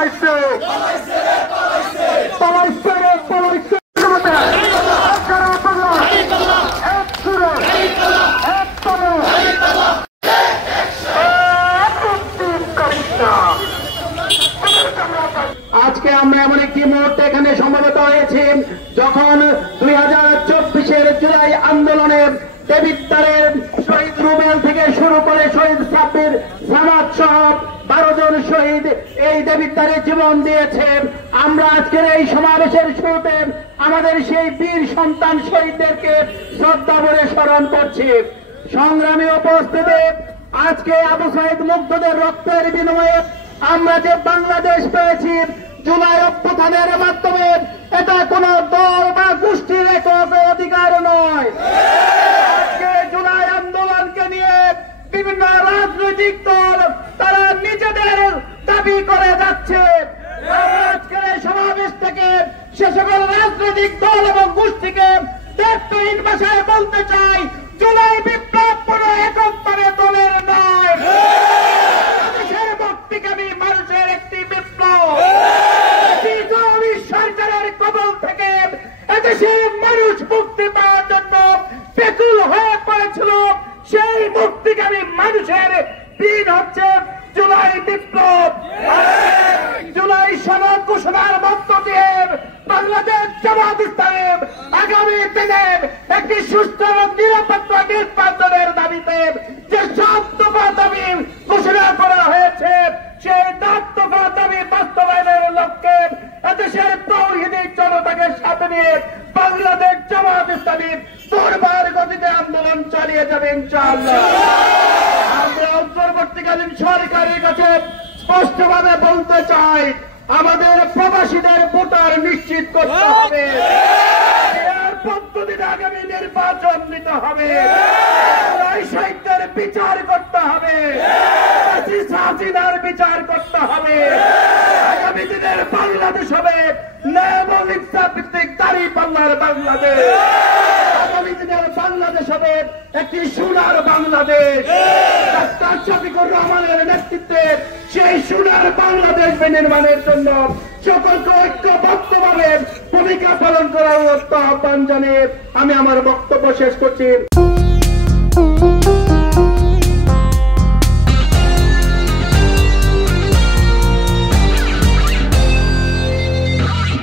পলাইছে পলাইছে রে পলাইছে আজকে আমরা এমন একটি মুহূর্তে এখানে সমবেত হয়েছি যখন 2024-এর জুলাই আন্দোলনে দেবিদ্বারের শহীদ রুবেল থেকে শুরু করে শহীদ সাব্বির সামাদ সহ 12 জন শহীদ এই দেবিদ্বারে জীবন দিয়েছেন। আমরা আজকের এই সমাবেশের শুরুতে আমাদের সেই বীর সন্তান শহীদদেরকে শ্রদ্ধা ভরে স্মরণ করছি। সংগ্রামী উপস্থিতি, আজকে আবু সাইদ মুগ্ধদের রক্তের বিনিময়ে আমরা যে বাংলাদেশ পেয়েছি জুলাই অভ্যুত্থানের মাধ্যমে, এটা কোন দল বা গোষ্ঠীর একক অধিকার নয়। আজকে জুলাই আন্দোলনকে নিয়ে বিভিন্ন রাজনৈতিক দল তারা নিজেদের দাবি করে যাচ্ছে। আজকের এই সমাবেশ থেকে সে সকল রাজনৈতিক দল এবং গোষ্ঠীকে দায়িত্বহীন ভাষায় বলতে চাই, জুলাই বিপ্লব কোন এককভাবে দলের নয়, দেশের মুক্তিকামী মানুষের একটি বিপ্লব। সরকারের কবল থেকে এদেশের মানুষ মুক্তি পাওয়ার জন্য ব্যাকুল হয়ে পড়েছিল, সেই মুক্তিকামী মানুষের দিন হচ্ছে জুলাই বিপ্লব। জুলাই সনদ ঘোষণার মধ্য দিয়ে বাংলাদেশ জামাত ইসলামী আগামী দিনে একটি সুস্থ এবং নিরাপত্তা নির্বাচনের দাবিতে যে 7 দফা দাবি ঘোষণা করা হয়েছে, সেই 7 দফা দাবি বাস্তবায়নের লক্ষ্যে এদেশের তৌহিদি জনতাকে সাথে নিয়ে বাংলাদেশ জামাত ইসলামী দুর্বার গতিতে আন্দোলন চালিয়ে যাবে ইনশাআল্লাহ। আমরা অন্তর্বর্তীকালীন সরকারের কাছে স্পষ্টভাবে বলতে চাই, আমাদের প্রবাসীদের ভোটার নিশ্চিত করতে হবে, এর পদ্ধতিতে আগামী নির্বাচন দিতে হবে, সাহিত্যের বিচার করতে হবে, হাসিনার বিচার করতে হবে। আগামী দিনের বাংলাদেশ হবে ন্যায় এবং ইনসাফ ভিত্তিক দাঁড়িপাল্লার বাংলাদেশ। আগামী দিনের বাংলাদেশ হবে একটি সোনার বাংলাদেশ। ডাক্তার শফিকুর রহমানের নেতৃত্বে সেই সোনার বাংলাদেশ বিনির্মাণের জন্য সকলকে ঐক্যবদ্ধভাবে ভূমিকা পালন করার আহ্বান জানিয়ে আমি আমার বক্তব্য শেষ করছি।